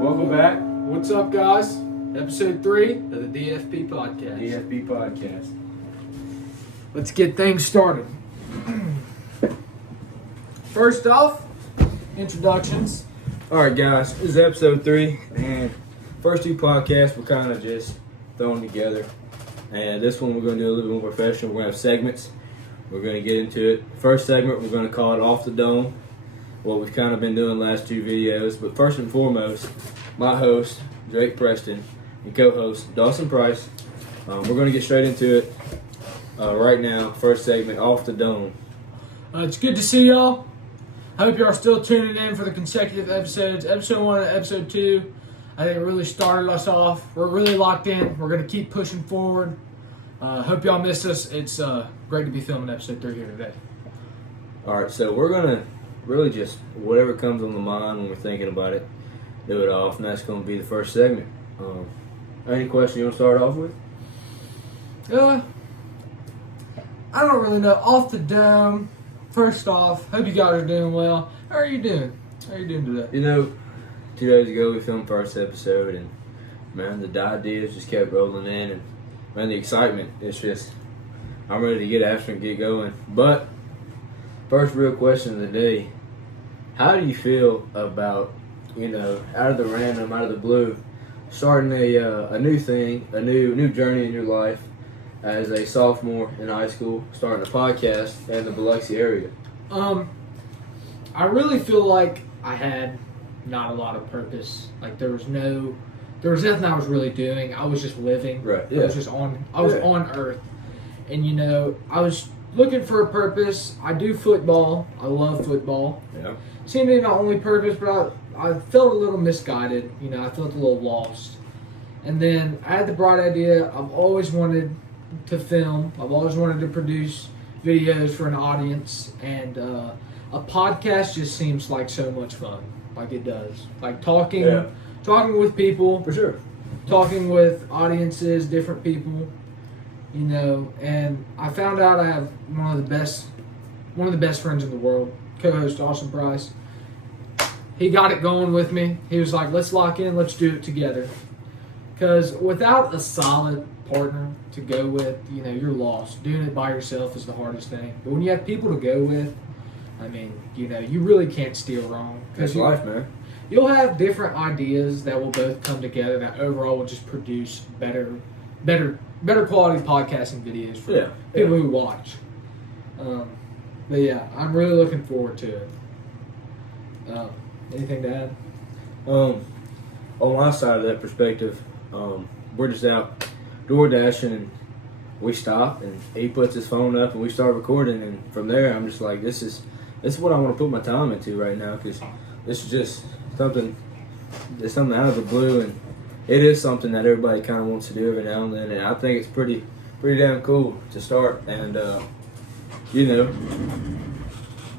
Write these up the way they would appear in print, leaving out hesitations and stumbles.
Welcome back. What's up, guys? Episode 3 of the DFP podcast. DFP podcast. Let's get things started. First off, introductions. Alright, guys, this is episode 3, and first 2 podcasts we're kind of just throwing together. And this one we're going to do a little bit more professional. We're going to have segments. We're going to get into it. First segment, we're going to call it Off the Dome, what we've kind of been doing the last 2 videos. But first and foremost, my host, Drake Preston, and co-host, Dawson Price. We're going to get straight into it right now. First segment, Off the Dome. It's good to see y'all. I hope y'all are still tuning in for the consecutive episodes. Episode 1 and episode 2, I think it really started us off. We're really locked in. We're going to keep pushing forward. Hope y'all missed us. It's great to be filming episode 3 here today. Alright, so we're going to really just, whatever comes on the mind when we're thinking about it, do it off, and that's going to be the first segment. Any question you want to start off with? I don't really know. Off the dome. First off, hope you guys are doing well. How are you doing? How are you doing today? You know, 2 days ago we filmed first episode, and man, the ideas just kept rolling in, and man, the excitement, it's just, I'm ready to get after and get going. But, first real question of the day, how do you feel about, out of the random, out of the blue, starting a new thing, a new journey in your life as a sophomore in high school, starting a podcast in the Biloxi area? I really feel like I had not a lot of purpose. Like there was nothing I was really doing. I was just living. Right. Yeah. I was on Earth, and I was looking for a purpose. I do football. I love football. Yeah. Seemed to be my only purpose, but I felt a little misguided. I felt a little lost. And then I had the bright idea. I've always wanted to film. I've always wanted to produce videos for an audience, and a podcast just seems like so much fun. Like it does. Like talking with people. For sure. Talking with audiences, different people. And I found out I have one of the best friends in the world, co-host Dawson Price. He got it going with me. He was like, let's lock in, let's do it together. Because without a solid partner to go with, you're lost. Doing it by yourself is the hardest thing. But when you have people to go with, you really can't steer wrong. That's life, man. You'll have different ideas that will both come together that overall will just produce better quality podcasting videos for people who watch. But yeah, I'm really looking forward to it. Anything to add? On my side of that perspective, we're just out door dashing, and we stop, and he puts his phone up, and we start recording, and from there I'm just like, this is what I want to put my time into right now, because this is just something out of the blue, and it is something that everybody kind of wants to do every now and then, and I think it's pretty damn cool to start. And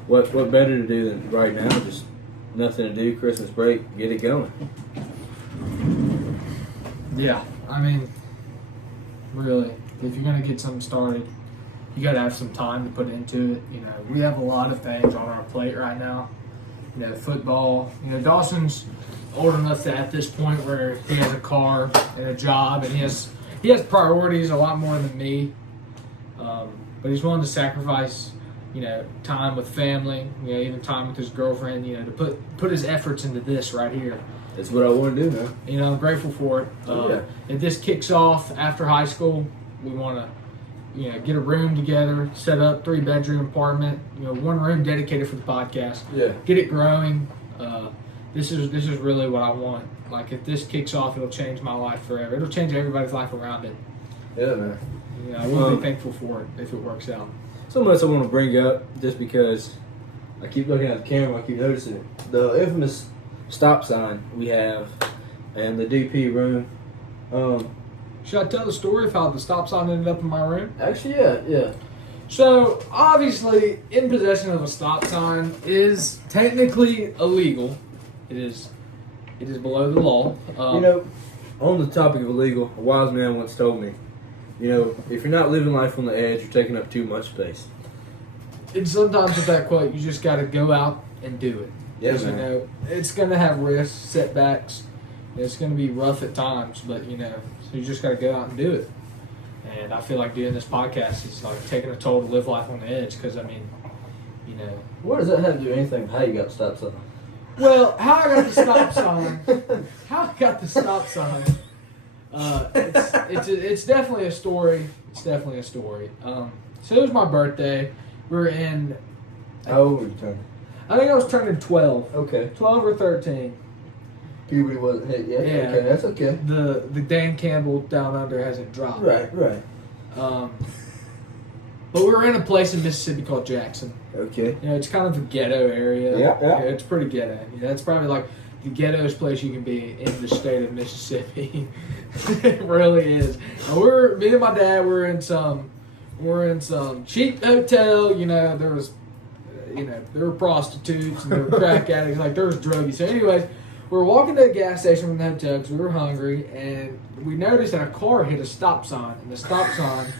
what better to do than right now, just nothing to do, Christmas break, get it going. Yeah, really, if you're gonna get something started, you gotta have some time to put into it. We have a lot of things on our plate right now. Football. Dawson's old enough that at this point where he has a car and a job, and he has priorities a lot more than me. But he's willing to sacrifice, time with family, even time with his girlfriend, to put his efforts into this right here. That's what I want to do, man. I'm grateful for it. If this kicks off after high school, we want to, get a room together, set up 3-bedroom apartment, 1 room dedicated for the podcast. Yeah. Get it growing. This is really what I want. Like if this kicks off, it'll change my life forever. It'll change everybody's life around it. Yeah, man. I will be thankful for it if it works out. Something else I want to bring up, just because I keep looking at the camera, I keep noticing it. The infamous stop sign we have in the DP room. Should I tell the story of how the stop sign ended up in my room? Actually, yeah. So, obviously, in possession of a stop sign is technically illegal. It is below the law. On the topic of illegal, a wise man once told me, if you're not living life on the edge, you're taking up too much space. And sometimes with that quote, you just got to go out and do it. Yes, man. It's going to have risks, setbacks. It's going to be rough at times, but so you just got to go out and do it. And I feel like doing this podcast is like taking a toll to live life on the edge because What does that have to do with anything? How you got the stop sign? Well, how I got the stop sign? It's definitely a story. It's definitely a story. So it was my birthday. We're in. How old were you turning? I think I was turning 12. Okay. 12 or 13. Puberty wasn't hit yet. Yeah. Okay, that's okay. The Dan Campbell Down Under hasn't dropped. Right. But we were in a place in Mississippi called Jackson. Okay. It's kind of a ghetto area. Yeah. It's pretty ghetto. It's probably like the ghettoest place you can be in the state of Mississippi. It really is. And me and my dad were in some cheap hotel. There was, there were prostitutes and there were crack addicts. Like there was druggies. So, anyways, we were walking to a gas station from the hotel because we were hungry, and we noticed that a car hit a stop sign, and the stop sign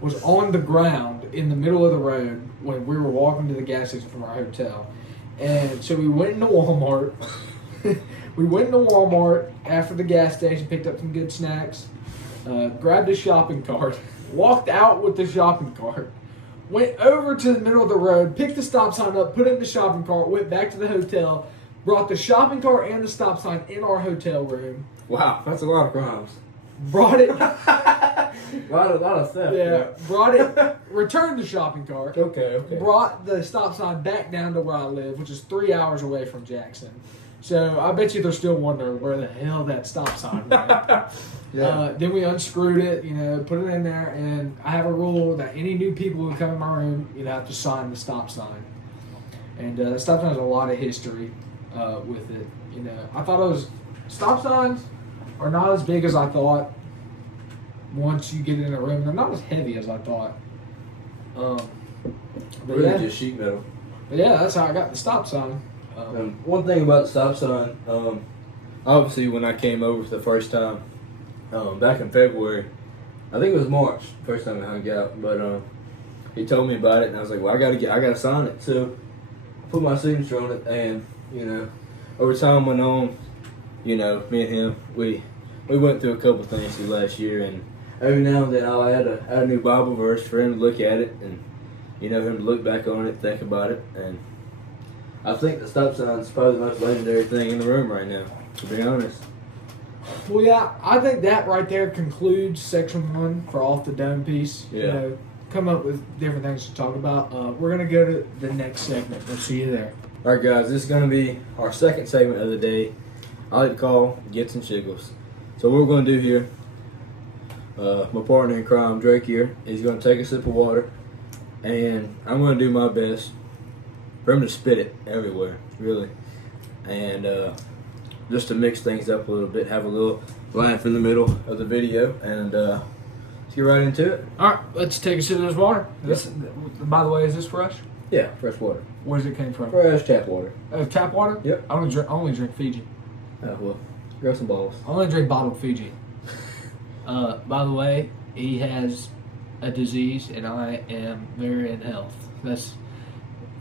was on the ground in the middle of the road when we were walking to the gas station from our hotel. And so we went into Walmart. We went into Walmart after the gas station, picked up some good snacks, grabbed a shopping cart, walked out with the shopping cart, went over to the middle of the road, picked the stop sign up, put it in the shopping cart, went back to the hotel, brought the shopping cart and the stop sign in our hotel room. Wow, that's a lot of crimes. Brought it. A lot of theft. Yeah, brought it, returned the shopping cart. Okay. Brought the stop sign back down to where I live, which is 3 hours away from Jackson. So I bet you they're still wondering where the hell that stop sign went. Yeah. Then we unscrewed it, put it in there, and I have a rule that any new people who come in my room, have to sign the stop sign. And the stop sign has a lot of history with it. I thought stop signs are not as big as I thought. Once you get in a room, they're not as heavy as I thought. But Really just sheet metal. But yeah, that's how I got the stop sign. One thing about the stop sign, Obviously, when I came over for the first time, back in February, I think it was March, first time we hung out, but he told me about it, and I was like, "Well, I gotta sign it." so I put my signature on it, and Over time went on, me and him, we went through a couple things through last year, and every now and then I'll add a new Bible verse for him to look at it, and him to look back on it, think about it, and I think the stop sign is probably the most legendary thing in the room right now, to be honest. Well, yeah, I think that right there concludes section 1 for Off the Dome piece. Yeah. Come up with different things to talk about. We're going to go to the next segment. We'll see you there. All right, guys, this is going to be our second segment of the day. I like to call Gets and Shiggles. So what we're going to do here, my partner in crime, Drake here, is going to take a sip of water, and I'm going to do my best for him to spit it everywhere, really. And just to mix things up a little bit, have a little laugh in the middle of the video, and let's get right into it. All right, let's take a sip of this water. By the way, is this fresh? Yeah, fresh water. Where does it came from? Fresh tap water. Tap water? Yep. I only drink Fiji. Oh, well, grow some balls. I only drink bottled Fiji. By the way, he has a disease, and I am very in health.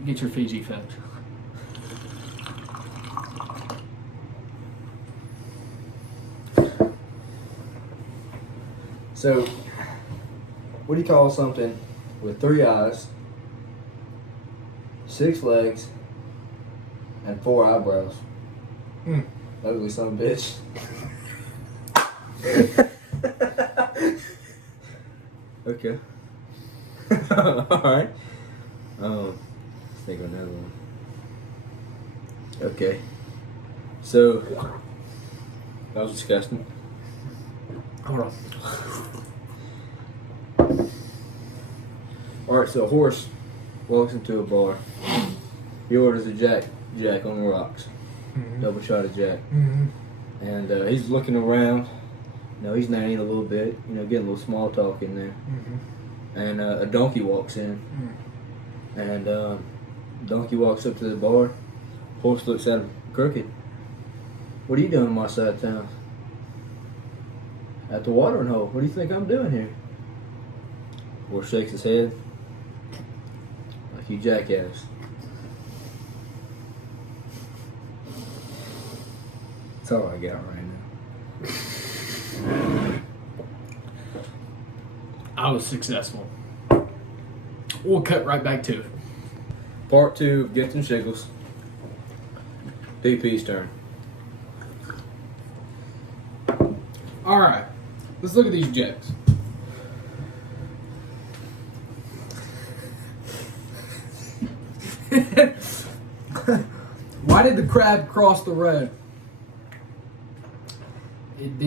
Get your Fiji, folks. So, what do you call something with 3 eyes, 6 legs, and 4 eyebrows? Ugly son of a bitch. Okay. Alright. Let's think of another one. Okay. So, that was disgusting. Hold on. Alright, so a horse walks into a bar. He orders a Jack on the rocks. Mm-hmm. Double shot of Jack. Mm-hmm. And he's looking around. He's neighing a little bit. Getting a little small talk in there. Mm-hmm. And a donkey walks in. Mm. And donkey walks up to the bar. Horse looks at him crooked. What are you doing on my side of town? At the watering hole. What do you think I'm doing here? Horse shakes his head. Like you jackass. That's all I got right now. I was successful. We'll cut right back to it. Part 2 of Gets and Shiggles. PP's turn. All right, let's look at these jokes. Why did the crab cross the road? It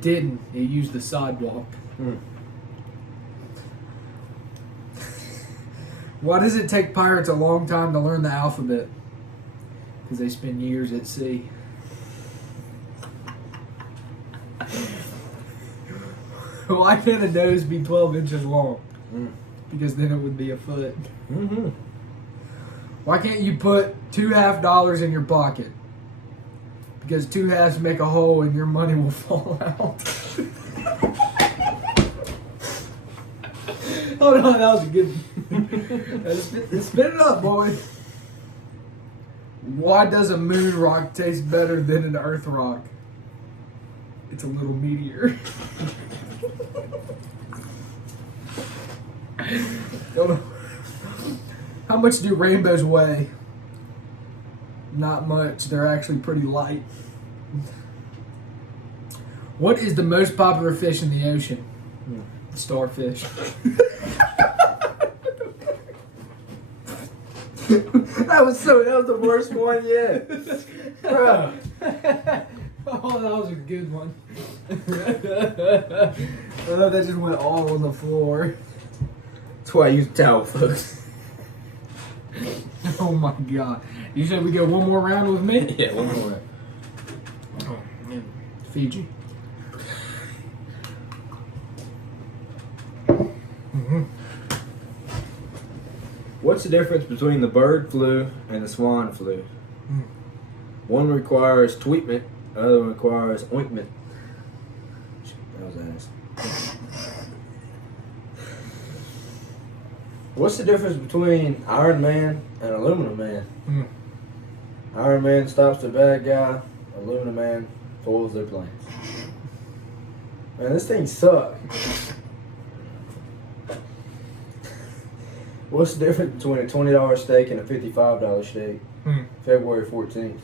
didn't. It used the sidewalk. Why does it take pirates a long time to learn the alphabet? Because they spend years at sea. Why can't a nose be 12 inches long? Because then it would be a foot. Mm-hmm. Why can't you put $2 in your pocket? Because 2 halves make a hole and your money will fall out. Hold on, that was a good one. Spit it up, boy. Why does a moon rock taste better than an earth rock? It's a little meteor. How much do rainbows weigh? Not much. They're actually pretty light. What is the most popular fish in the ocean? Starfish. That was the worst one yet. Bro. Oh, that was a good one. Oh, that just went all on the floor. That's why I use a towel, folks. Oh my god. You said we go one more round with me? Yeah, one more round. Oh, man. Fiji. What's the difference between the bird flu and the swine flu? One requires tweetment, the other one requires ointment. That was ass. What's the difference between Iron Man and Aluminum Man? Iron Man stops the bad guy, Aluminum Man foils their plans. Man, this thing sucks. What's the difference between a $20 steak and a $55 steak? February 14th.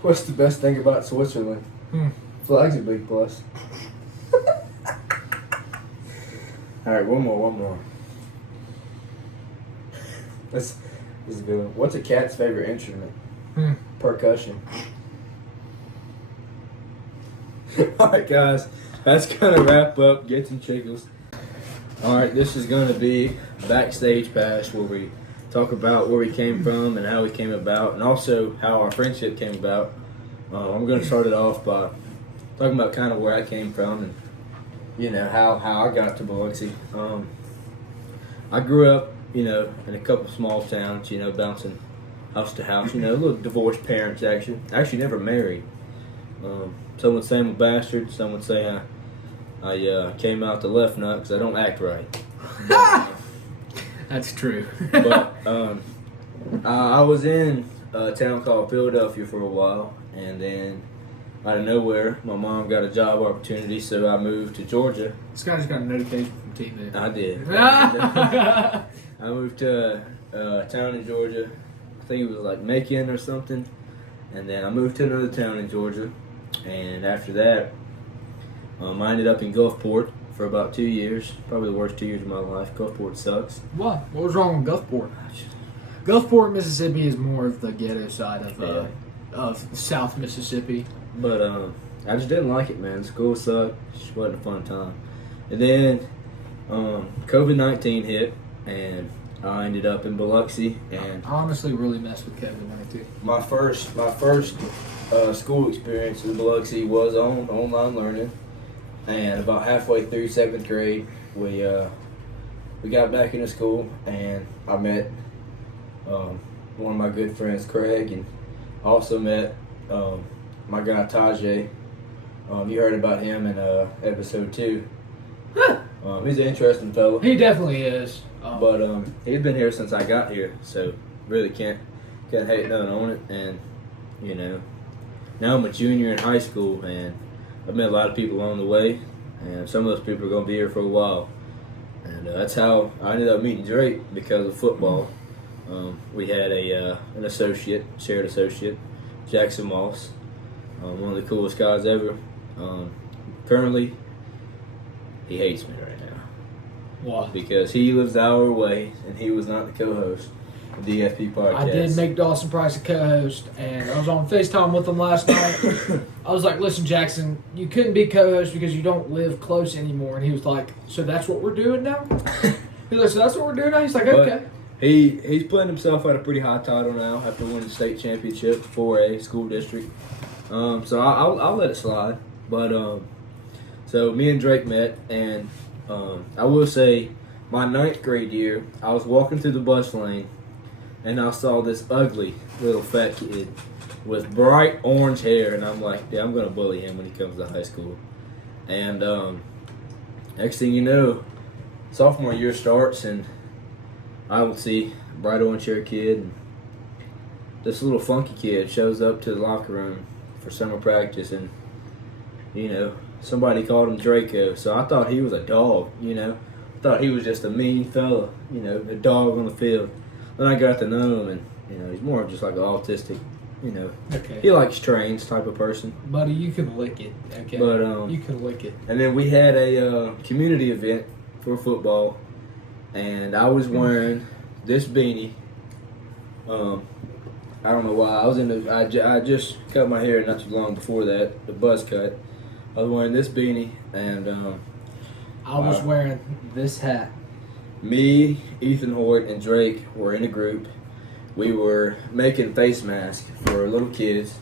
What's the best thing about Switzerland? Flag's a big plus. Alright, one more. This is a good one. What's a cat's favorite instrument? Percussion. Alright, guys, that's gonna wrap up Gets and Chickles. Alright, this is gonna be Backstage Pass, where we talk about where we came from and how we came about, and also how our friendship came about. I'm gonna start it off by talking about kind of where I came from and, you know, how I got to Biloxi. I grew up, you know, in a couple small towns, you know, bouncing house to house, you know, little divorced parents actually never married. Some would say I'm a bastard. Some would say I came out the left nut because I don't act right. That's true. But I was in a town called Philadelphia for a while, and then out of nowhere, my mom got a job opportunity, so I moved to Georgia. This guy just got a notification from TV. I did. I moved to a town in Georgia. I think it was like Macon or something. And then I moved to another town in Georgia. And after that, I ended up in Gulfport for about 2 years. Probably the worst 2 years of my life. Gulfport sucks. What? What was wrong with Gulfport? Gulfport, Mississippi is more of the ghetto side of South Mississippi. But I just didn't like it, man. School sucked. It just wasn't a fun time. And then COVID-19 hit, and I ended up in Biloxi. And I honestly really messed with COVID-19. My first school experience in Biloxi was on online learning. And about halfway through 7th grade, we got back into school, and I met one of my good friends, Craig, and also met my guy Tajay. You heard about him in episode 2. He's an interesting fellow. He definitely is. But he's been here since I got here, so really can't hate nothing on it. And now I'm a junior in high school, and I've met a lot of people along the way, and some of those people are going to be here for a while. And that's how I ended up meeting Drake, because of football. We had an shared associate, Jackson Moss, one of the coolest guys ever. Currently, he hates me right now. Why? Because he lives an hour away, and he was not the co-host of the DFP podcast. I did make Dawson Price a co-host, and I was on FaceTime with him last night. I was like, listen, Jackson, you couldn't be co-host because you don't live close anymore. And he was like, so that's what we're doing now? He's like, so that's what we're doing now? He's like, okay. He's putting himself at a pretty high title now after winning the state championship for a school district. So I'll let it slide. But so me and Drake met, and I will say my 9th grade year, I was walking through the bus lane, and I saw this ugly little fat kid with bright orange hair, and I'm like, yeah, I'm gonna bully him when he comes to high school. And next thing you know, sophomore year starts, and I will see a bright orange hair kid, and this little funky kid shows up to the locker room for summer practice, and somebody called him Draco, so I thought he was a dog. I thought he was just a mean fella, a dog on the field. Then I got to know him, and he's more just like an autistic, Okay. he likes trains type of person. Buddy, you can lick it, okay? But you can lick it. And then we had a community event for football, and I was wearing this beanie. I don't know why. I just cut my hair not too long before that, the buzz cut. I was wearing this beanie, and I was wearing this hat. Me, Ethan Hoyt, and Drake were in a group. We were making face masks for little kids,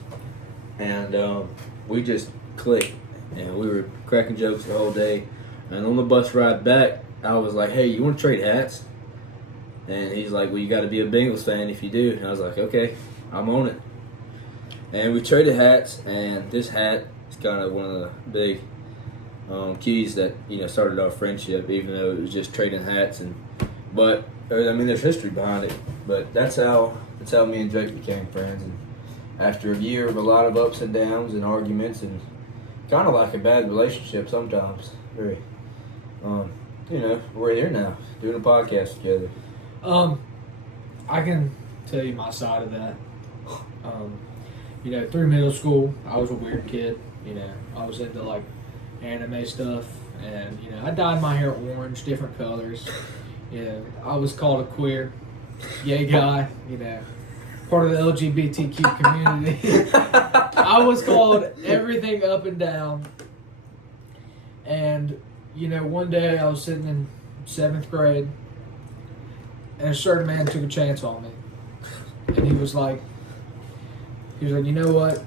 and we just clicked, and we were cracking jokes the whole day. And on the bus ride back, I was like, hey, you want to trade hats? And he's like, well, you got to be a Bengals fan if you do. And I was like, okay, I'm on it. And we traded hats, and this hat is kind of one of the big keys that started our friendship, even though it was just trading hats. But there's history behind it. But that's how me and Drake became friends. And after a year of a lot of ups and downs and arguments, and kind of like a bad relationship sometimes, very, we're here now doing a podcast together. I can tell you my side of that. Through middle school, I was a weird kid. I was into like anime stuff, and I dyed my hair orange, different colors. I was called a queer gay guy. Part of the LGBTQ community. I was called everything up and down. And one day I was sitting in 7th grade, and a certain man took a chance on me. And he was like, you know what?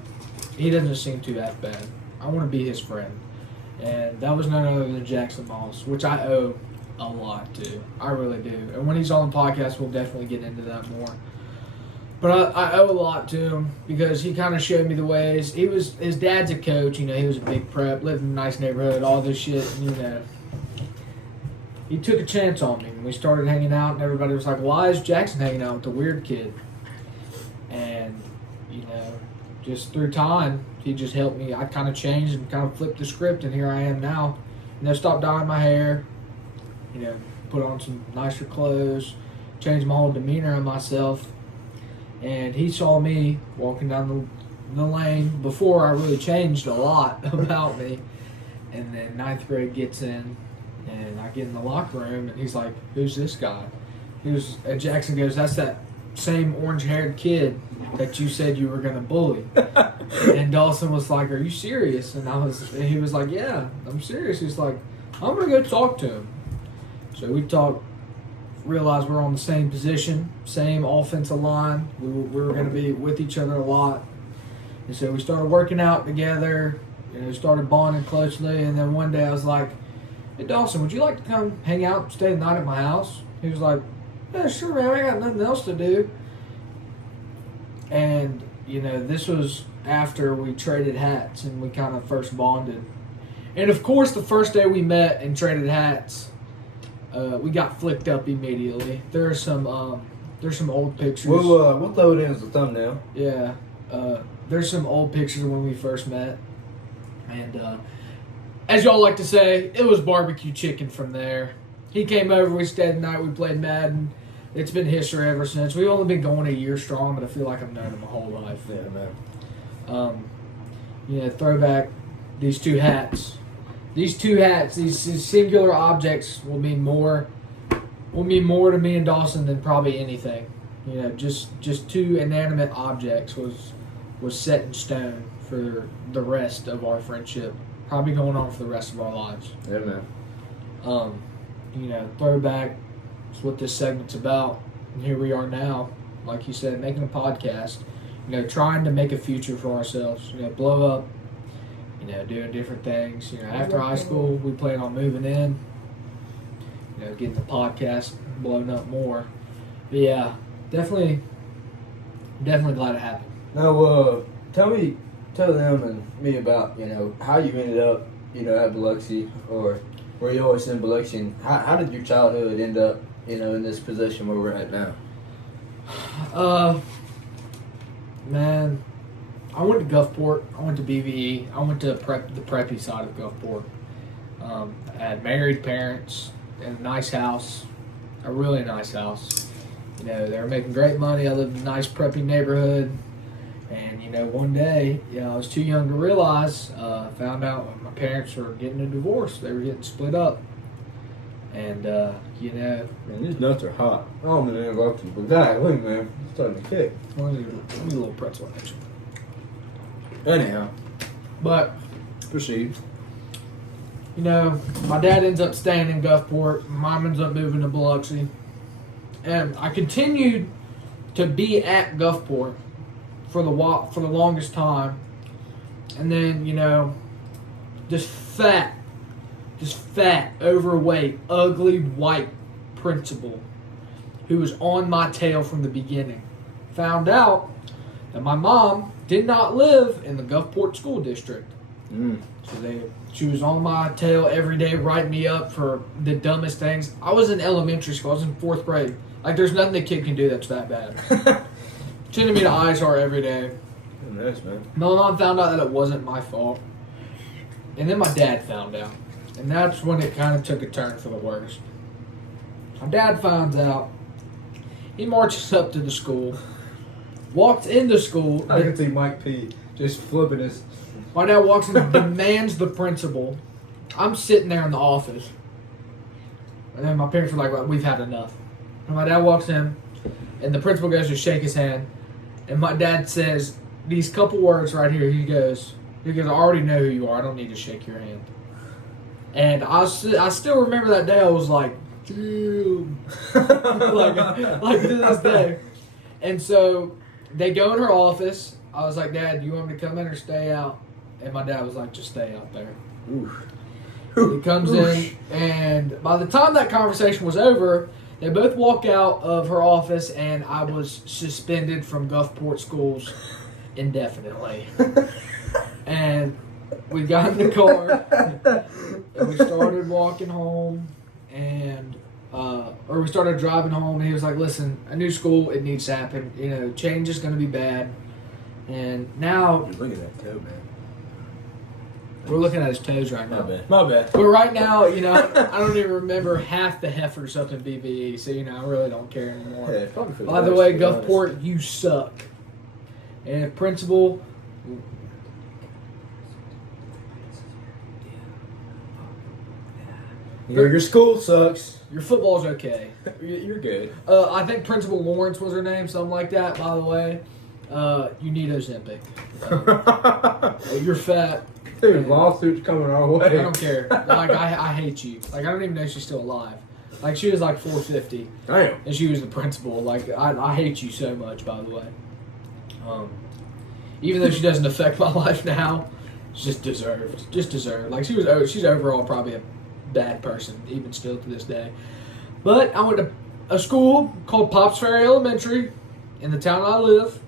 He doesn't seem too half bad. I want to be his friend. And that was none other than Jackson Moss, which I owe a lot to. I really do. And when he's on the podcast, we'll definitely get into that more. But I owe a lot to him because he kind of showed me the ways. His dad's a coach. He was a big prep, lived in a nice neighborhood, all this shit. And, he took a chance on me. And we started hanging out, and everybody was like, why is Jackson hanging out with the weird kid? And, just through time, he just helped me. I kind of changed and kind of flipped the script, and here I am now. Stopped dyeing my hair, put on some nicer clothes, changed my whole demeanor of myself. And he saw me walking down the lane before I really changed a lot about me. And then 9th grade gets in, and I get in the locker room, and he's like, who's this guy? Jackson goes, that's that same orange-haired kid that you said you were going to bully. And Dawson was like, are you serious? And he was like, yeah, I'm serious. He's like, I'm going to go talk to him. So we talked, realized we're on the same position, same offensive line. We were going to be with each other a lot. And so we started working out together, started bonding closely. And then one day I was like, hey, Dawson, would you like to come hang out and stay the night at my house? He was like, yeah, sure, man. I got nothing else to do. And, this was after we traded hats and we kind of first bonded. And of course, the first day we met and traded hats, we got flicked up immediately. There's some old pictures. We'll throw it in as a thumbnail. Yeah, there's some old pictures of when we first met, and as y'all like to say, it was barbecue chicken from there. He came over, we stayed the night, we played Madden. It's been history ever since. We've only been going a year strong, but I feel like I've known him my whole life. Yeah, man. Throwback, these two hats. These singular objects will mean more to me and Dawson than probably anything. Just two inanimate objects was set in stone for the rest of our friendship. Probably going on for the rest of our lives. Yeah, man. Throwback is what this segment's about. And here we are now, like you said, making a podcast, trying to make a future for ourselves, blow up, doing different things. After high school, we plan on moving in, getting the podcast blown up more. But yeah, definitely glad it happened. Now, tell them and me about, how you ended up, at Biloxi, or were you always in Biloxi, and how did your childhood end up, in this position where we're at now? Man, I went to Gulfport. I went to BVE. I went to the preppy side of Gulfport. I had married parents in a nice house, a really nice house. They were making great money. I lived in a nice preppy neighborhood. And, one day, I was too young to realize, found out my parents were getting a divorce. They were getting split up. And, Man, these nuts are hot. Oh, man, I love you. But God, look, man, it's starting to kick. Let me a little pretzel action. Anyhow, But, proceed. my dad ends up staying in Gulfport. Mom ends up moving to Biloxi. And I continued to be at Gulfport for the longest time. And then, this fat, overweight, ugly white principal who was on my tail from the beginning found out that my mom did not live in the Gulfport school district. So she was on my tail every day, writing me up for the dumbest things. I was in elementary school. I was in 4th grade. Like, there's nothing a kid can do that's that bad. Sending me to ISR every day. Nice, man. My mom found out that it wasn't my fault. And then my dad found out. And that's when it kind of took a turn for the worst. My dad finds out. He marches up to the school. Walks into school. I can see Mike P. just flipping his... My dad walks in and demands the principal. I'm sitting there in the office. And then my parents were like, well, we've had enough. And my dad walks in. And the principal goes to shake his hand. And my dad says these couple words right here. He goes, I already know who you are. I don't need to shake your hand. And I still remember that day. I was like, dude. like to this day. And so they go in her office. I was like, Dad, do you want me to come in or stay out? And my dad was like, just stay out there. Oof. He comes in, and by the time that conversation was over, they both walk out of her office, and I was suspended from Gulfport schools indefinitely. And we got in the car, and we started walking home, or we started driving home, and he was like, listen, a new school, it needs to happen. Change is going to be bad. And now... Look at that toe, man. We're looking at his toes right now. My bad. But right now, I don't even remember half the heifers up in BVE, so, I really don't care anymore. Yeah, By the way, Gulfport, you suck. And if principal... Your school sucks. Your football's okay. You're good. I think Principal Lawrence was her name, something like that, by the way. You need Ozempic. You're fat. Dude, lawsuits coming our way. I don't care. Like, I hate you. Like, I don't even know she's still alive. Like, she was like 450. Damn. And she was the principal. Like, I hate you so much, by the way. Even though she doesn't affect my life now, it's just deserved. Just deserved. Like, she's overall probably a bad person, even still to this day. But I went to a school called Pops Ferry Elementary in the town I live.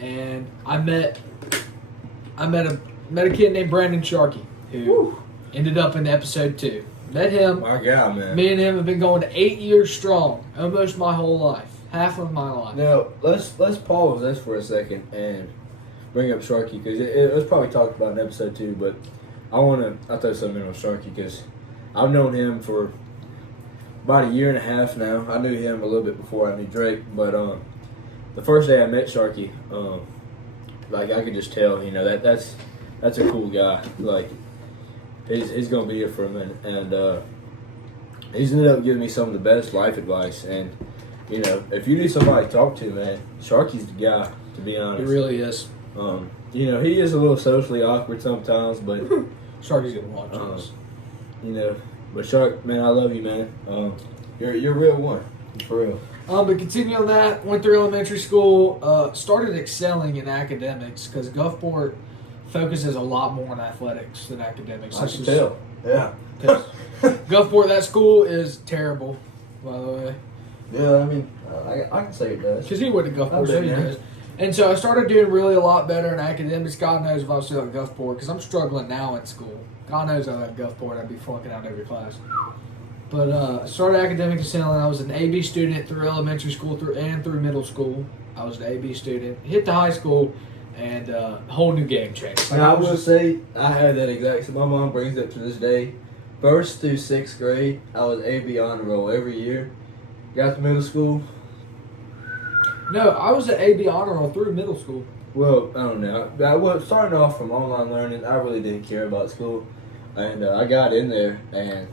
And I met a kid named Brandon Sharkey, who Ended up in episode 2. Met him. My God, man. Me and him have been going 8 years strong. Almost my whole life. Half of my life. Now, let's pause this for a second and bring up Sharky, because it was probably talked about in episode 2, but I'll throw something in on Sharky, because I've known him for about a year and a half now. I knew him a little bit before I knew Drake, but the first day I met Sharky, like I could just tell, you know, that's a cool guy. Like he's gonna be here for a minute, and he's ended up giving me some of the best life advice. And you know, if you need somebody to talk to, man, Sharky's the guy. To be honest, He really is. You know, he is a little socially awkward sometimes, but Sharky's gonna watch this. you know, but Shark, man, I love you, man. You're a real one, for real. But continue on that. Went through elementary school. Started excelling in academics because Gulfport focuses a lot more on athletics than academics. I can tell. Yeah. Gulfport, that school is terrible, by the way. Yeah, I mean, I can say it does. Because he went to Gulfport, I've so been he there. knows. And so I started doing really a lot better in academics. God knows if I was still at Gulfport, because I'm struggling now in school. God knows I was at Gulfport, I'd be flunking out every class. But I started academic excelling. I was an AB student through elementary school through middle school. I was an AB student. Hit the high school, and a whole new game changed. And I will say, I had that exact. So my mom brings it up to this day. 1st through 6th grade, I was AB honor roll every year. Got to middle school. No, I was an AB honor roll through middle school. Well, I don't know. I was starting off from online learning. I really didn't care about school, and I got in there, and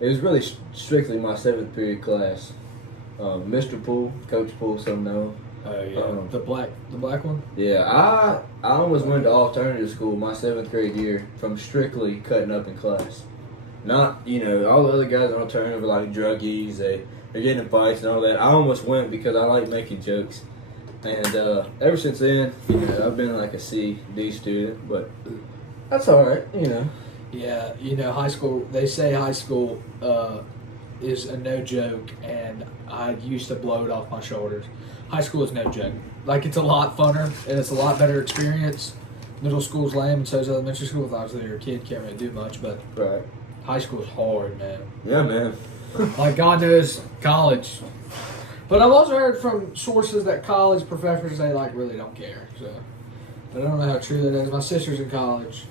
it was really strictly my 7th period class. Mr. Poole, Coach Poole, some know. Oh yeah, the black one. Yeah, I almost went to alternative school my 7th grade year from strictly cutting up in class. Not, you know, all the other guys on alternative are like druggies, they're getting in fights and all that. I almost went because I like making jokes. And ever since then, you know, I've been like a C, D student, but that's all right, you know. Yeah, you know, high school, they say high school is a no joke, and I used to blow it off my shoulders. High school is no joke. Like, it's a lot funner, and it's a lot better experience. Middle school's lame, and so is elementary school. Obviously, you're a kid, can't really do much, but Right. high school's hard, man. Yeah, man. Like, God knows college. But I've also heard from sources that college professors, they, like, really don't care, so. But I don't know how true that is. My sister's in college.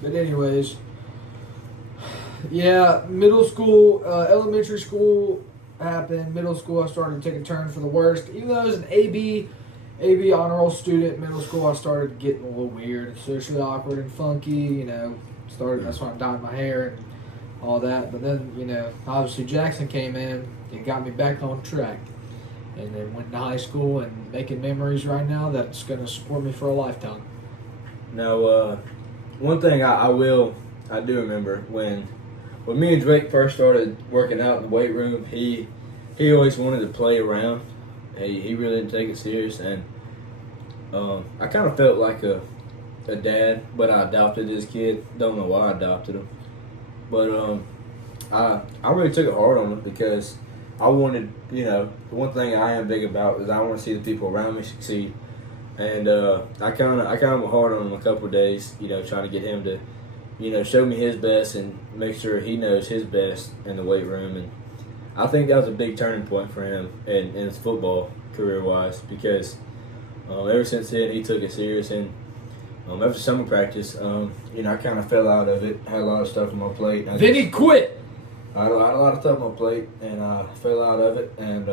But anyways, yeah, middle school, elementary school happened. Middle school, I started to take a turn for the worst. Even though I was an AB honor roll student, middle school, I started getting a little weird, socially awkward and funky. You know, that's when I dyed my hair and all that. But then, you know, obviously Jackson came in and got me back on track. And then went to high school and making memories right now that's going to support me for a lifetime. Now, one thing I do remember when me and Drake first started working out in the weight room, he always wanted to play around. He really didn't take it serious, and I kind of felt like a dad, but I adopted this kid. Don't know why I adopted him, but I really took it hard on him because I wanted, you know, one thing I am big about is I want to see the people around me succeed, and I kind of went hard on him a couple of days, you know, trying to get him to, you know, show me his best and make sure he knows his best in the weight room. And I think that was a big turning point for him in his football career-wise because ever since then he took it serious. And after summer practice, you know, I kind of fell out of it, had a lot of stuff on my plate. Then he quit. I had a lot of stuff on my plate, and I fell out of it. And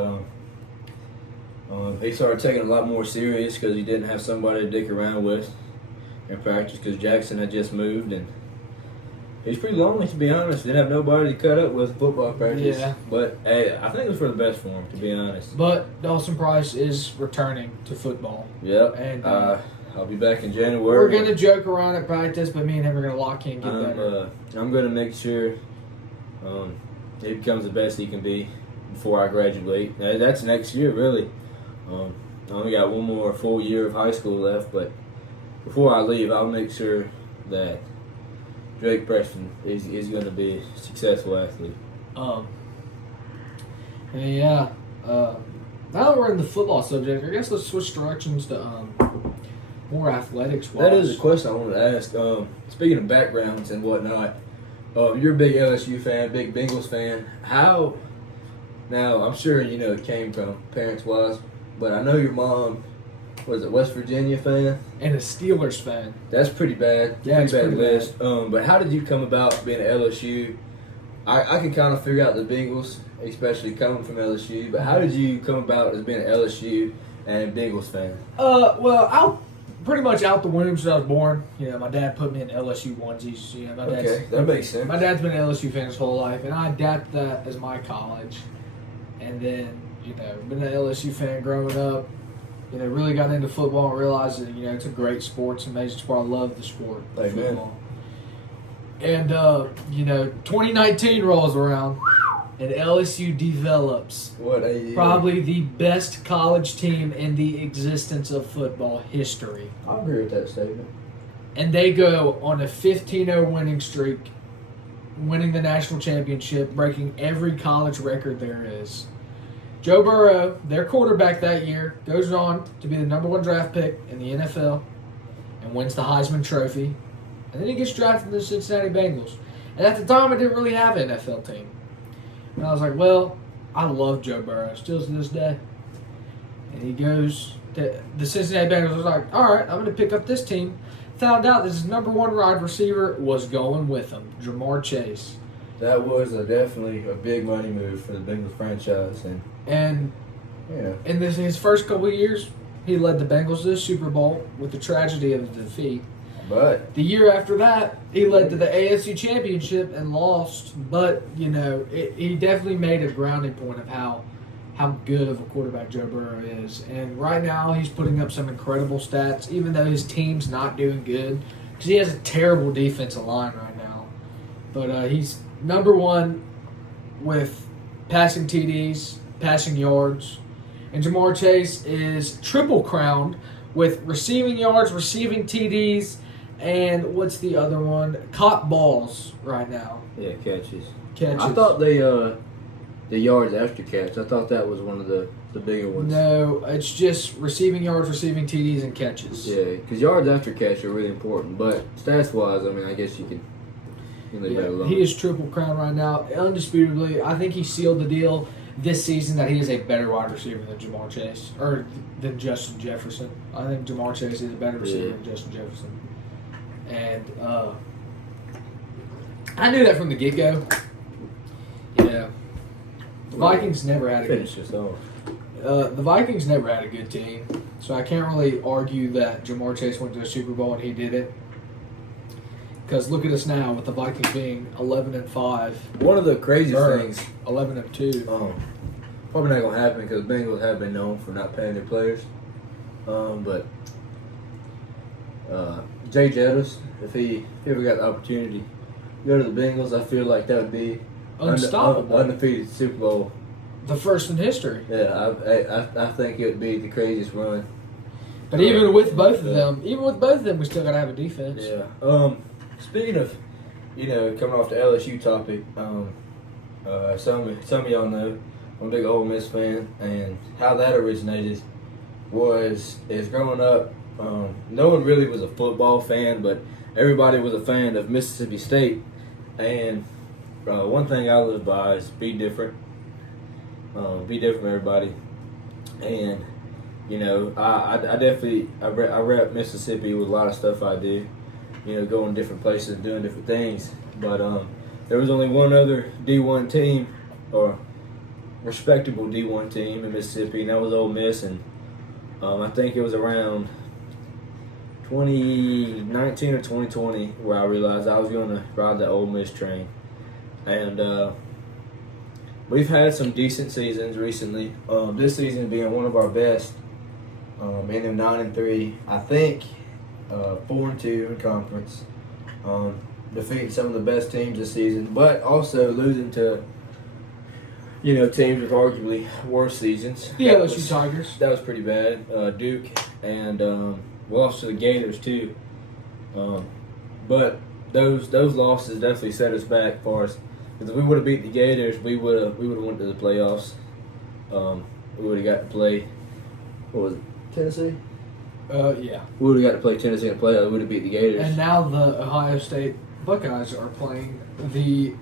he started taking it a lot more serious because he didn't have somebody to dick around with in practice because Jackson had just moved, and he's pretty lonely, to be honest. Didn't have nobody to cut up with football practice. Yeah. But, hey, I think it was for the best for him, to be honest. But Dawson Price is returning to football. Yep. And I'll be back in January. we're going to joke around at practice, but me and him are going to lock in and get better. I'm going to make sure he becomes the best he can be before I graduate. That's next year, really. I only got one more full year of high school left, but before I leave, I'll make sure that Drake Preston is going to be a successful athlete. Yeah. Now that we're in the football subject, I guess let's switch directions to more athletics. That is a question I wanted to ask. Speaking of backgrounds and whatnot, You're a big LSU fan, big Bengals fan. How? Now, I'm sure you know it came from parents-wise, but I know your mom was a West Virginia fan. And a Steelers fan. That's pretty bad. Yeah, it's pretty list. But how did you come about being an LSU? I can kind of figure out the Bengals, especially coming from LSU. But how did you come about as being an LSU and Bengals fan? Well, pretty much out the womb since I was born. You know, my dad put me in LSU onesies. You know, That makes sense. My dad's been an LSU fan his whole life, and I adapted that as my college. And then, you know, been an LSU fan growing up. You know, really got into football and realized that, you know, it's a great sport. It's an amazing sport. I love the sport, football. And, you know, 2019 rolls around, and LSU develops probably the best college team in the existence of football history. I agree with that statement. And they go on a 15-0 winning streak, winning the national championship, breaking every college record there is. Joe Burrow, their quarterback that year, goes on to be the number 1 draft pick in the NFL and wins the Heisman Trophy. And then he gets drafted to the Cincinnati Bengals. And at the time, I didn't really have an NFL team. And I was like, well, I love Joe Burrow, still to this day. And he goes to the Cincinnati Bengals. I was like, all right, I'm going to pick up this team. Found out that his number 1 wide receiver was going with him, Jamar Chase. That was definitely a big money move for the Bengals franchise. And yeah. In his first couple of years, he led the Bengals to the Super Bowl with the tragedy of the defeat. But the year after that, he led to the AFC Championship and lost. But, you know, he definitely made a grounding point of how good of a quarterback Joe Burrow is. And right now, he's putting up some incredible stats, even though his team's not doing good. Because he has a terrible defensive line right now. But he's number 1 with passing TDs, passing yards. And Jamar Chase is triple crowned with receiving yards, receiving TDs, and what's the other one? Caught balls right now. Yeah, catches. I thought the yards after catch, I thought that was one of the bigger ones. No, it's just receiving yards, receiving TDs, and catches. Yeah, because yards after catch are really important. But stats-wise, I mean, I guess you can leave that alone. He is triple crown right now. Undisputably, I think he sealed the deal this season that he is a better wide receiver than Jamar Chase, or than Justin Jefferson. I think Jamar Chase is a better receiver than Justin Jefferson. And I knew that from the get-go. Yeah. The Vikings never had a good team. The Vikings never had a good team, so I can't really argue that Jamar Chase went to a Super Bowl and he did it. Because look at us now with the Vikings being 11-5. One of the craziest things, 11-2. Probably not gonna happen because Bengals have been known for not paying their players. But Jay Jettis, if he ever got the opportunity to go to the Bengals, I feel like that would be unstoppable, undefeated Super Bowl, the first in history. Yeah, I think it would be the craziest run. But even with both of them, we still gotta have a defense. Yeah. Speaking of, you know, coming off the LSU topic, some of y'all know I'm a big Ole Miss fan, and how that originated is growing up. No one really was a football fan, but everybody was a fan of Mississippi State. And one thing I live by is be different. Be different from everybody. And, you know, I definitely rep Mississippi with a lot of stuff I do. You know, going different places and doing different things. But there was only one other D1 team, or respectable D1 team in Mississippi, and that was Ole Miss. And I think it was around 2019 or 2020 where I realized I was going to ride the Ole Miss train. And we've had some decent seasons recently. This season being one of our best. Ending 9-3. I think 4-2 in conference. Defeating some of the best teams this season, but also losing to, you know, teams with arguably worse seasons. The LSU Tigers. That was pretty bad. Duke, and we lost to the Gators too. But those losses definitely set us back for us. Because if we would have beat the Gators, we would have went to the playoffs. We would have got to play. What was it? Tennessee. Yeah. We would have got to play Tennessee in the playoffs. We would have beat the Gators. And now the Ohio State Buckeyes are playing the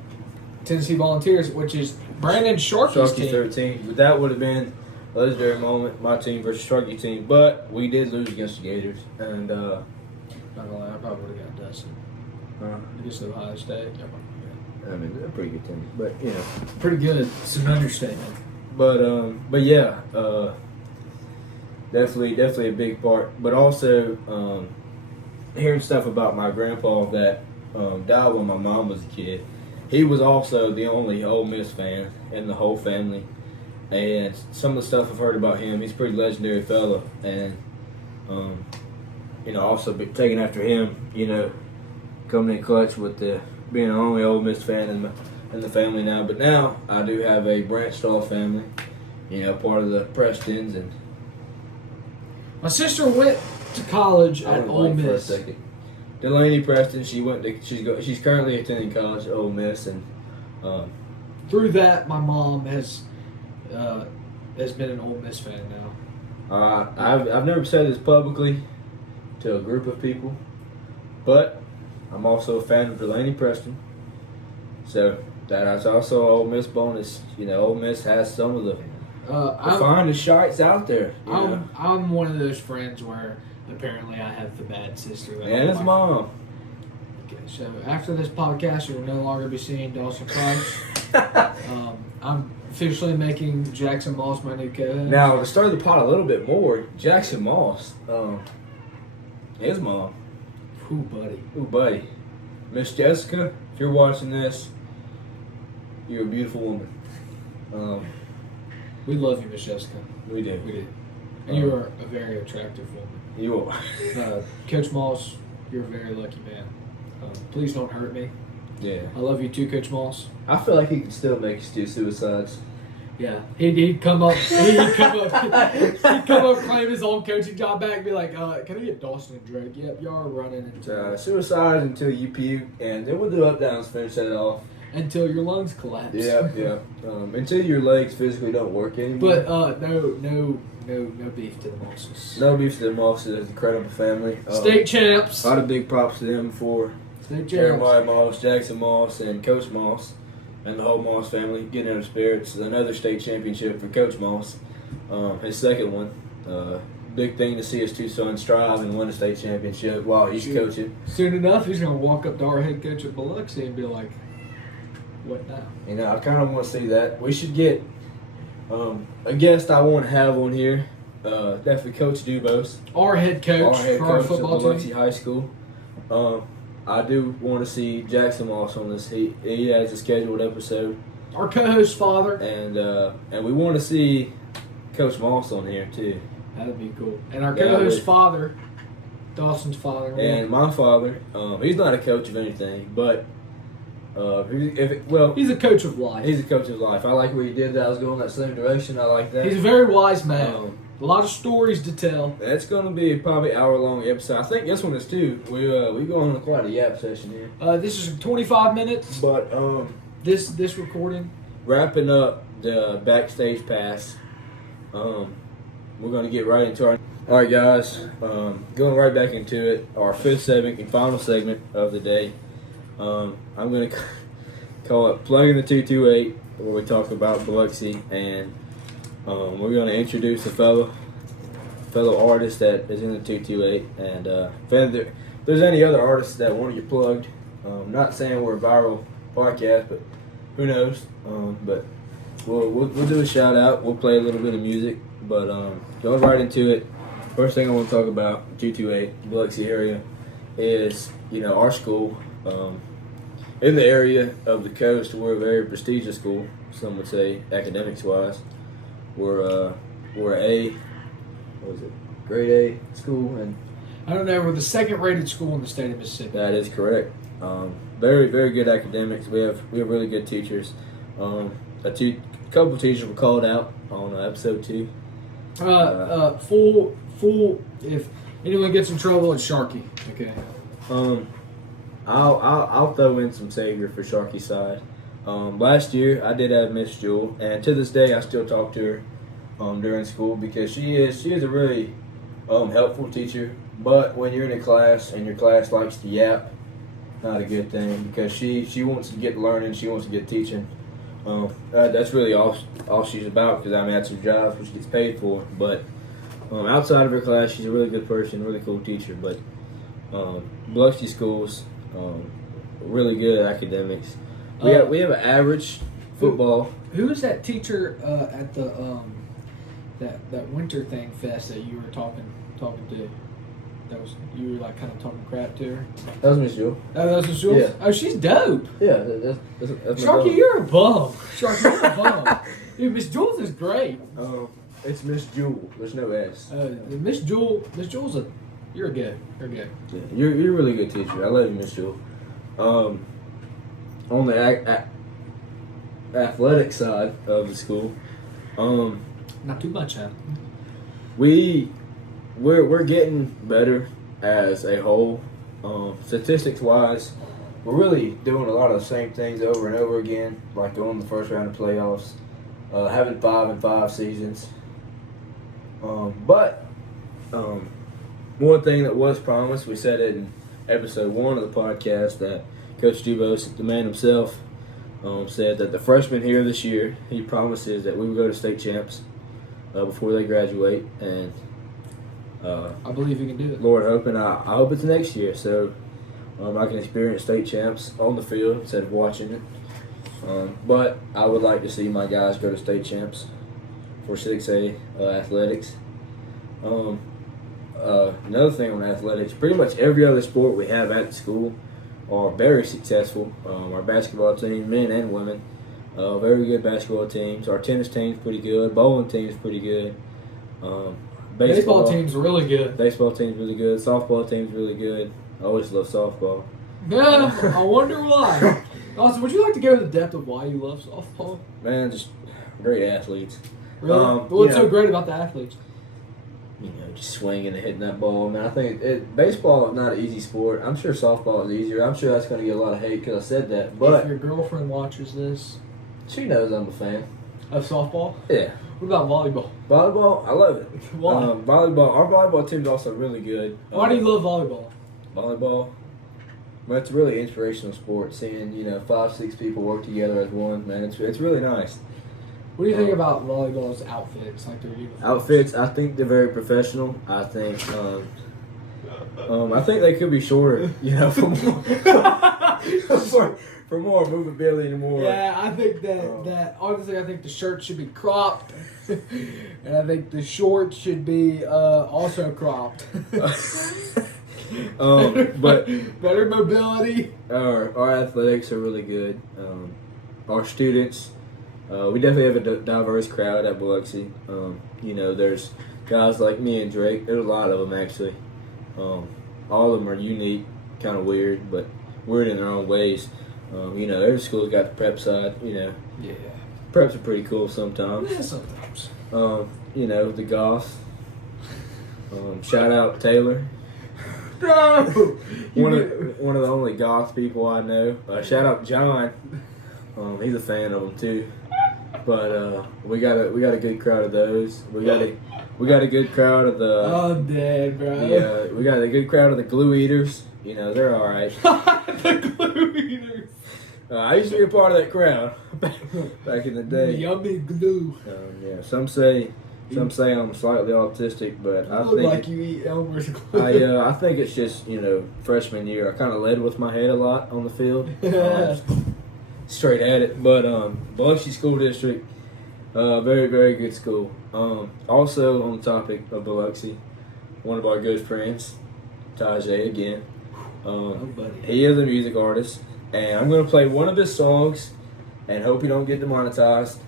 Tennessee Volunteers, which is Brandon Sharkey's Sharky team. 13. But that would have been a legendary moment, my team versus Sharky team. But we did lose against the Gators. And, Not gonna lie, I probably would have got Dawson against Ohio State. I mean, they're a pretty good team. But, you know. Pretty good. It's an understatement. But yeah, definitely a big part. But also, hearing stuff about my grandpa that died when my mom was a kid. He was also the only Ole Miss fan in the whole family, and some of the stuff I've heard about him, he's a pretty legendary fellow, and you know, also taking after him, you know, coming in clutch with being the only Ole Miss fan in the family now. But now I do have a branched off family, you know, part of the Prestons, and My sister went to college I at went Ole blank for a Miss. second. Delaney Preston, she's currently attending college at Ole Miss, and Through that, my mom has been an Ole Miss fan now. I've never said this publicly to a group of people, but I'm also a fan of Delaney Preston. So that's also an Ole Miss bonus. You know, Ole Miss has some of the finest shites out there. You know? I'm one of those friends where apparently I have the bad sister. And his mom. Okay, so after this podcast, you will no longer be seeing Dawson Price. I'm officially making Jackson Moss my new co-host. Now, to stir the pot a little bit more, Jackson Moss, his mom. Ooh, Buddy. Miss Jessica, if you're watching this, you're a beautiful woman. We love you, Miss Jessica. We do. We do. And you are a very attractive woman. You are. Coach Moss, you're a very lucky man. Please don't hurt me. Yeah. I love you too, Coach Moss. I feel like he could still make us do suicides. Yeah, he'd come up, he'd come up, claim his own coaching job back, and be like, "Can I get Dawson and Drake? Yep, y'all are running Suicides until you puke, and then we'll do up downs, finish that off. until your lungs collapse." Yeah. Until your legs physically don't work anymore. But no beef to the Mosses. No beef to the Mosses, an incredible family. State champs. A lot of big props to them for State champs. Jeremiah Moss, Jackson Moss, and Coach Moss, and the whole Moss family getting in their spirits. Another state championship for Coach Moss, his second one. Big thing to see his two sons strive and win a state championship while he's coaching. Soon enough, he's gonna walk up to our head coach at Biloxi and be like, "What now?" You know, I kind of want to see that. We should get a guest I want to have on here. Definitely Coach Dubose, Our head coach our head for our coach football at Biloxi team. High School. I do want to see Jackson Moss on this. He has a scheduled episode, Our co-host father. and we want to see Coach Moss on here too. That'd be cool. And our Yeah, co-host would. father, Dawson's father. And my father, he's not a coach of anything, but He's a coach of life. he's a coach of life. I like what he did. That I was going that same direction. I like that. He's a very wise man. Um, A lot of stories to tell. That's going to be probably an hour-long episode. I think this one is too. We go on quite a yap session here. This is 25 minutes. But This recording. wrapping up the backstage pass, we're going to get right into our. All right, guys, going right back into it. Our fifth segment and final segment of the day. I'm going to call it Plugging the 228, where we talk about Biloxi, and we're going to introduce a fellow artist that is in the 228, and if there's any other artists that want to get plugged, not saying we're a viral podcast, but who knows? But we'll do a shout out. We'll play a little bit of music, but going right into it. First thing I want to talk about 228 Biloxi area is our school. In the area of the coast, we're a very prestigious school. Some would say academics wise. We're grade A school, and I don't know. We're the second rated school in the state of Mississippi. that is correct. Very, very good academics. We have really good teachers. A couple teachers were called out on episode 2. Full. If anyone gets in trouble, it's Sharky. Okay. I'll throw in some savior for Sharky's side. Last year I did have Miss Jewel, and to this day I still talk to her during school because she is a really helpful teacher. But when you're in a class and your class likes to yap, not a good thing because she wants to get learning, she wants to get teaching. That's really all she's about because I mean that's her job, which she gets paid for. But outside of her class, she's a really good person, really cool teacher. But Biloxi schools, really good at academics. We have an average football. Who was that teacher at the that winter thing fest that you were talking to? That was you were like kind of talking crap to her. That was Miss Jewel. Oh, that was Miss Jules? Yeah. Oh, she's dope. Yeah, that's Sharky, you're a bum. Sharky, you're a bum. Dude, Miss Jules is great. It's Miss Jewel. There's no S. Miss Jules, you're good. You're good. Yeah, you're a really good teacher. I love you, Miss Jewel. On the athletic side of the school, Not too much, huh? We're getting better as a whole. Statistics wise, we're really doing a lot of the same things over and over again, like going the first round of playoffs, having 5-5 seasons. But one thing that was promised, we said it in episode 1 of the podcast, that Coach Dubose, the man himself, said that the freshmen here this year, he promises that we will go to state champs before they graduate, and I believe you can do it. Lord hoping, I hope it's next year, so I can experience state champs on the field instead of watching it. But I would like to see my guys go to state champs for 6A athletics. Another thing on athletics, pretty much every other sport we have at the school are very successful. Our basketball team, men and women, very good basketball teams. Our tennis team's pretty good. Bowling team's pretty good. Baseball team's really good. Baseball team's really good. Softball team's really good. I always love softball. Yeah, I wonder why. Dawson, would you like to go to the depth of why you love softball? Man, just great athletes. Really? What's so great about the athletes? You know, just swinging and hitting that ball. Man, I think baseball is not an easy sport. I'm sure softball is easier. I'm sure that's going to get a lot of hate because I said that. But if your girlfriend watches this, she knows I'm a fan of softball. Yeah. What about volleyball? Volleyball, I love it. Why? Our volleyball team's also really good. Why do you love volleyball? Volleyball, well, it's a really inspirational sport. Seeing 5-6 people work together as one, man, it's really nice. What do you think about volleyball's outfits, like their uniforms? Outfits, I think they're very professional. I think they could be shorter, for more movability and more. Yeah, I think that honestly, I think the shirt should be cropped, and I think the shorts should be also cropped. But better mobility. Our athletics are really good. Our students, we definitely have a diverse crowd at Biloxi. There's guys like me and Drake. There's a lot of them actually. All of them are unique, kind of weird, but weird in their own ways. Every school's got the prep side. Yeah. Preps are pretty cool sometimes. Yeah, sometimes. The goths. Shout out Taylor. No! One of the only goth people I know. Shout out John. He's a fan of them too. But we got a good crowd of those. We got a good crowd of the. I'm dead, bro. Yeah, we got a good crowd of the glue eaters. They're all right. The glue eaters. I used to be a part of that crowd back in the day. Yummy glue. Yeah, some say I'm slightly autistic, but I look think like you eat Elmer's glue. I think it's just freshman year. I kind of led with my head a lot on the field, straight at it. But Biloxi School District, very very good school. Also on the topic of Biloxi, one of our good friends, Tajay again. He is a music artist, and I'm gonna play one of his songs, and hope he don't get demonetized.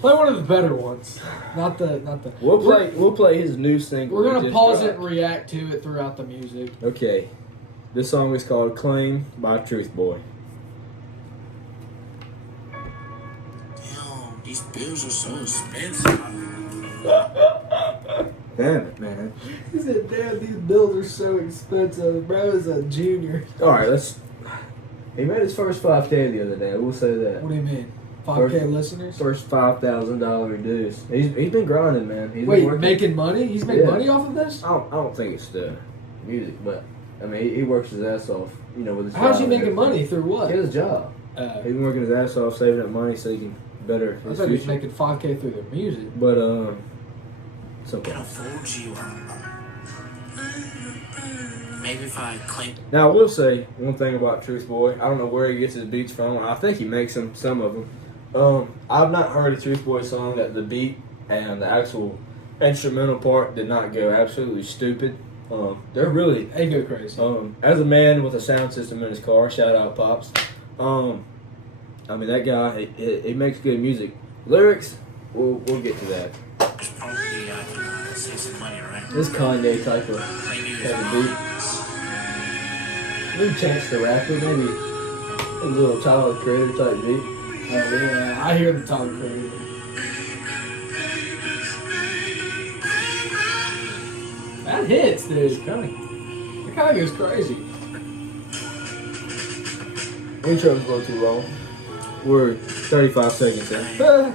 Play one of the better ones, not the. We'll play his new single. We're gonna pause it and react to it throughout the music. Okay, this song is called "Claim" by Truth Boy. Damn, these bills are so expensive. Damn it, man. He said, "Damn, these bills are so expensive." Bro is a junior. All right, He made his first $5K the other day. We'll say that. What do you mean? 5K listeners? First $5,000 dues. He's been grinding, man. Wait, making money? He's making money off of this? I don't think it's the music, but I mean, he works his ass off, you know, with his How's he job and making everything. money through what? He has a job. He's been working his ass off, saving up money so he can better I his thought he was future. making $5K through the music. But it's okay. Gonna fold you. Maybe if I claim. Now I will say one thing about Truth Boy. I don't know where he gets his beats from. I think he makes them, some of them. I've not heard a Truth Boy song that the beat and the actual instrumental part did not go absolutely stupid. They're really They go crazy. as a man with a sound system in his car, shout out Pops. I mean that guy, he makes good music. Lyrics, we'll get to that. There's probably save some money, right? This Kanye type of Claim you beat. Maybe Chance the Rapper, maybe a little Tyler Creator type beat. Oh, yeah, I hear the Tyler Creator. That hits, dude. It kind of goes crazy. Intro's a little too long. We're 35 seconds in. I'll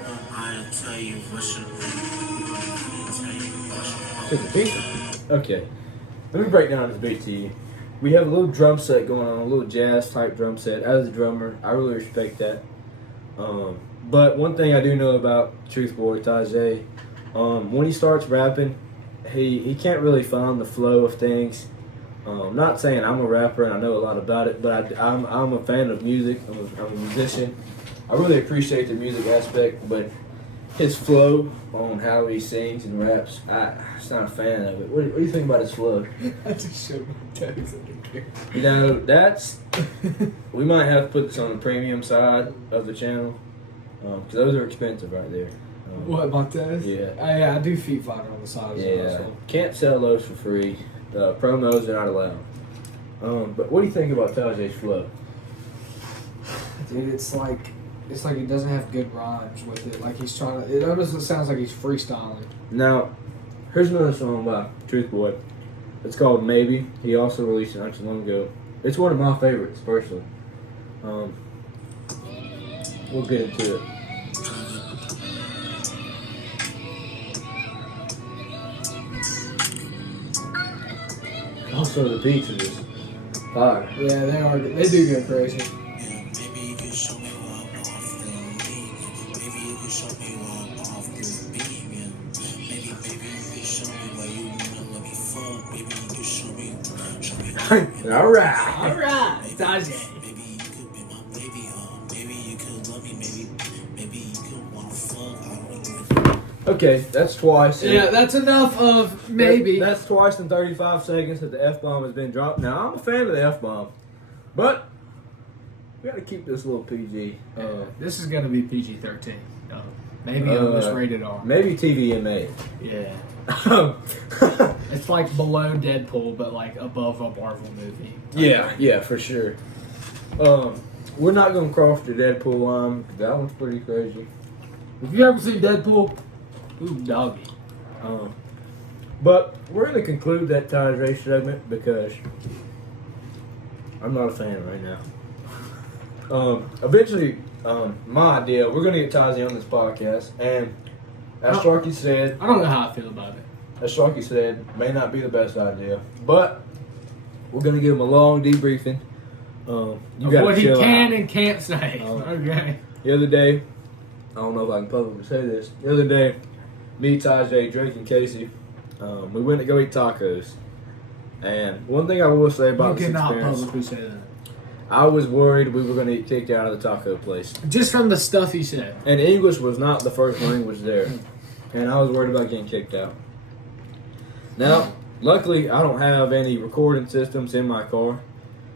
tell you what's Took the beat. Okay. Let me break down this beat to you. We have a little drum set going on, a little jazz type drum set. As a drummer, I really respect that. But one thing I do know about Truth Boy Tajay, when he starts rapping, he can't really find the flow of things. Not saying I'm a rapper and I know a lot about it, but I'm a fan of music. I'm a musician. I really appreciate the music aspect, but his flow on how he sings and raps, I'm just not a fan of it. What do you think about his flow? I just showed my toes. You know, we might have to put this on the premium side of the channel, because those are expensive right there. What, my toes? Yeah. Yeah, I do feet fighter on the side as well. Yeah, So. can't sell those for free. Promos are not allowed. But what do you think about Tajay's flow? Dude, it's like he doesn't have good rhymes with it. Like he's trying to. It almost sounds like he's freestyling. Now, here's another song by Truth Boy. It's called Maybe. He also released it not too long ago. It's one of my favorites, personally. We'll get into it. Also, the beats are just fire. Yeah, they are. They do go crazy. maybe you could show me what I'm off the league. Maybe you could show me what I'm off the beam. Yeah. Maybe you could show me why you wanna let me fuck. Maybe you could show me. All right. All right, Tajay. Maybe you could be my baby, maybe you could love me, maybe you could wanna fuck. I don't even. Okay, that's twice. Yeah, that's enough of maybe. That's twice in 35 seconds that the F-bomb has been dropped. Now, I'm a fan of the F-bomb, but we got to keep this a little PG. This is gonna be PG-13. Maybe almost rated R. Maybe TVMA. Yeah. It's like below Deadpool, but like above a Marvel movie. Yeah, for sure. We're not going to cross the Deadpool line. That one's pretty crazy. Have you ever seen Deadpool? Ooh, doggy. But we're going to conclude that Tajay segment because I'm not a fan right now. Eventually, my idea, we're going to get Tajay on this podcast, and as Sharky said, I don't know how I feel about it. as Sharky said, may not be the best idea, but we're going to give him a long debriefing. You Of gotta what he chill can out. and can't say. Okay. The other day, I don't know if I can publicly say this. The other day, me, Tajay, Drake, and Casey, we went to go eat tacos. And one thing I will say about You this cannot experience, publicly say that. I was worried we were going to get kicked out of the taco place. Just from the stuff he said. And English was not the first language there. And I was worried about getting kicked out. Now, luckily, I don't have any recording systems in my car.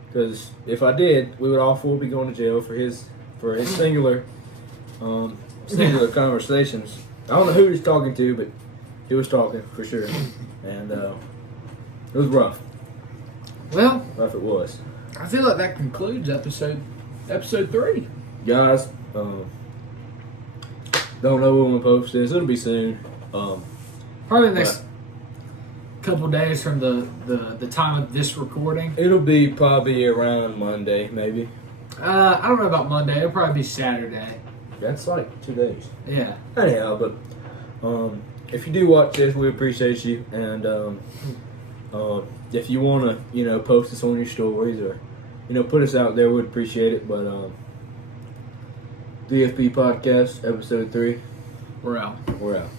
Because if I did, we would all four be going to jail for his singular conversations. I don't know who he was talking to, but he was talking for sure. And it was rough. Well, Rough it was. I feel like that concludes episode 3. Guys, don't know when we'll post this. It'll be soon. Probably the next couple days from the time of this recording. It'll be probably around Monday, maybe. I don't know about Monday. It'll probably be Saturday. That's like 2 days. Yeah. Anyhow, but if you do watch this, we appreciate you. And If you want to, post us on your stories or, put us out there, we'd appreciate it. But DFP Podcast, Episode 3. We're out. We're out.